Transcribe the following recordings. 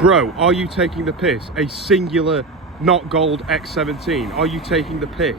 Bro, are you taking the piss? A singular, not gold X17. Are you taking the piss?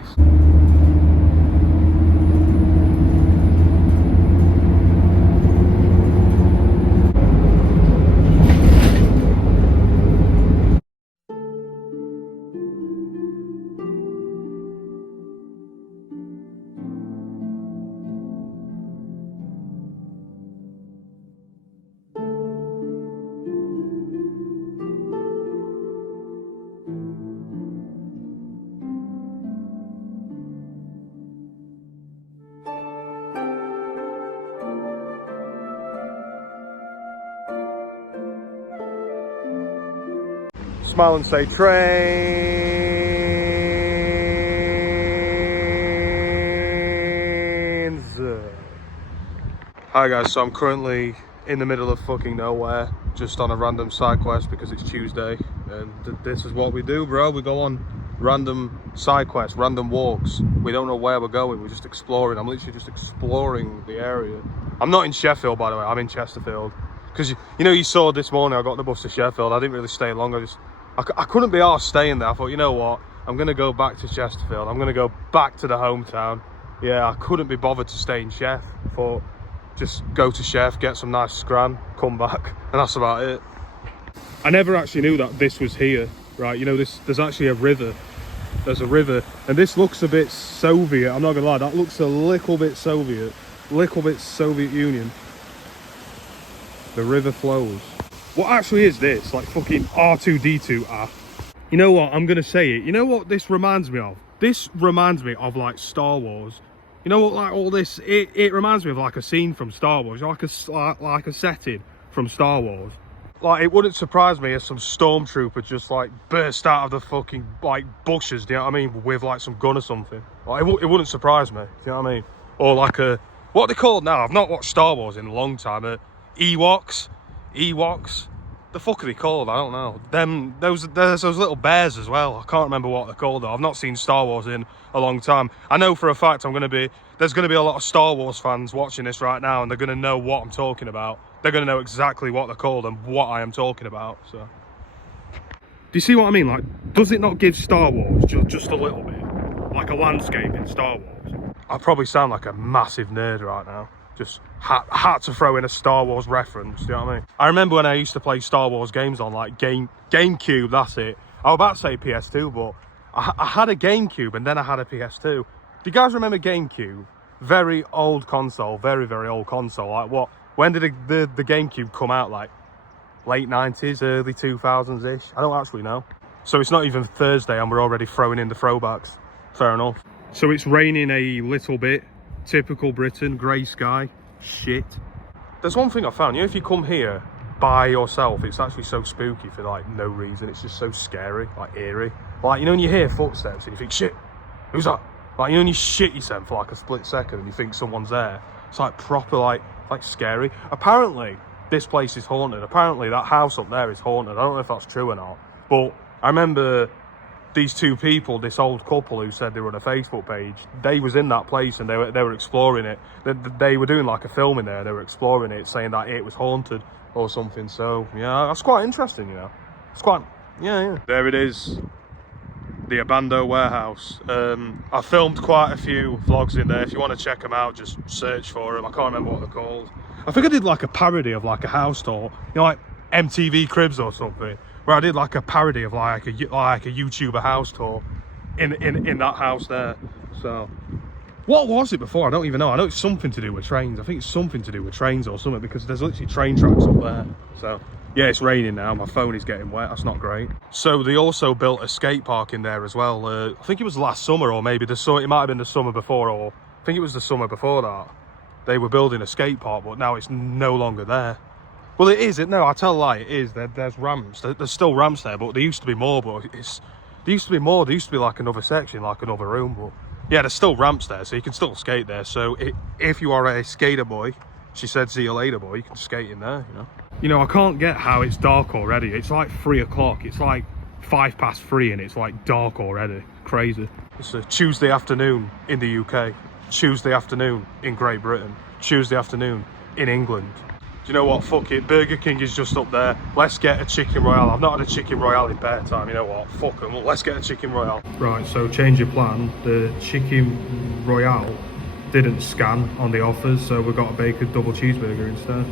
Smile and say trains. Hi guys, so I'm currently in the middle of fucking nowhere, just on a random side quest because it's Tuesday, and this is what we do, bro. We go on random side quests, random walks. We don't know where we're going, we're just exploring. I'm literally just exploring the area. I'm not in Sheffield, by the way, I'm in Chesterfield. Because you know, you saw this morning I got the bus to Sheffield. I didn't really stay long. I couldn't be arsed staying there. I thought, you know what, I'm gonna go back to Chesterfield. I'm gonna go back to the hometown. Yeah, I couldn't be bothered to stay in Sheff. I thought, just go to Sheff, get some nice scran, come back, and that's about it. I never actually knew that this was here, right? You know, there's actually a river. There's a river, and this looks a bit Soviet. I'm not gonna lie, that looks a little bit Soviet Union. The river flows. What actually is this? Like fucking R2-D2 app. You know what? I'm gonna say it. You know what this reminds me of? This reminds me of like Star Wars. You know what? Like all this, it reminds me of like a scene from Star Wars, like a setting from Star Wars. Like it wouldn't surprise me if some stormtrooper just like burst out of the fucking like bushes. Do you know what I mean? With like some gun or something. Like it wouldn't surprise me. Do you know what I mean? Or like a, what are they called now? I've not watched Star Wars in a long time. Ewoks. The fuck are they called? I don't know. There's those little bears as well. I can't remember what they're called though. I've not seen Star Wars in a long time. I know for a fact there's gonna be a lot of Star Wars fans watching this right now, and they're gonna know what I'm talking about. They're gonna know exactly what they're called and what I am talking about. So, do you see what I mean? Like, does it not give Star Wars just a little bit, like a landscape in Star Wars? I probably sound like a massive nerd right now. Just had to throw in a Star Wars reference, do you know what I mean? I remember when I used to play Star Wars games on like GameCube, that's it. I was about to say PS2, but I had a GameCube and then I had a PS2. Do you guys remember GameCube? Very old console, very, very old console. Like what, when did the GameCube come out? Like late 90s, early 2000s-ish? I don't actually know. So it's not even Thursday and we're already throwing in the throwbacks. Fair enough. So it's raining a little bit. Typical Britain, grey sky, shit. There's one thing I found, you know, if you come here by yourself, it's actually so spooky for like no reason. It's just so scary, like eerie. Like, you know, when you hear footsteps and you think, shit, who's that? Like, you know, when you shit yourself for like a split second and you think someone's there, it's like proper like scary. Apparently this place is haunted. Apparently that house up there is haunted. I don't know if that's true or not, but I remember these two people, this old couple who said they were on a Facebook page, they was in that place and they were exploring it. They were doing like a film in there, they were exploring it, saying that it was haunted or something. So yeah, that's quite interesting, you know. It's quite, yeah. There it is, the Abando warehouse. I filmed quite a few vlogs in there. If you want to check them out, just search for them. I can't remember what they're called. I think I did like a parody of like a house tour, you know, like MTV Cribs or something, where I did like a parody of like a YouTuber house tour in that house there. So what was it before? I don't even know. I know it's something to do with trains. I think it's something to do with trains or something, because there's literally train tracks up there. So yeah, it's raining now, my phone is getting wet, that's not great. So they also built a skate park in there as well. I think it was last summer, or maybe it might have been the summer before, or I think it was the summer before that. They were building a skate park, but now it's no longer there. Well, it is. No, I tell a lie. It is. There's ramps. There's still ramps there, but there used to be more. But there used to be more. There used to be like another section, like another room. But yeah, there's still ramps there, so you can still skate there. So if you are a skater boy, she said, "See you later, boy." You can skate in there. You know, I can't get how it's dark already. It's like 3 o'clock. It's like 3:05, and it's like dark already. Crazy. It's a Tuesday afternoon in the UK. Tuesday afternoon in Great Britain. Tuesday afternoon in England. you know what, fuck it, Burger King is just up there. Let's get a chicken royale. I've not had a chicken royale in bear time, you know what, fuck them, let's get a chicken royale. Right, so change of plan. The chicken royale didn't scan on the offers, so we got a bacon double cheeseburger instead.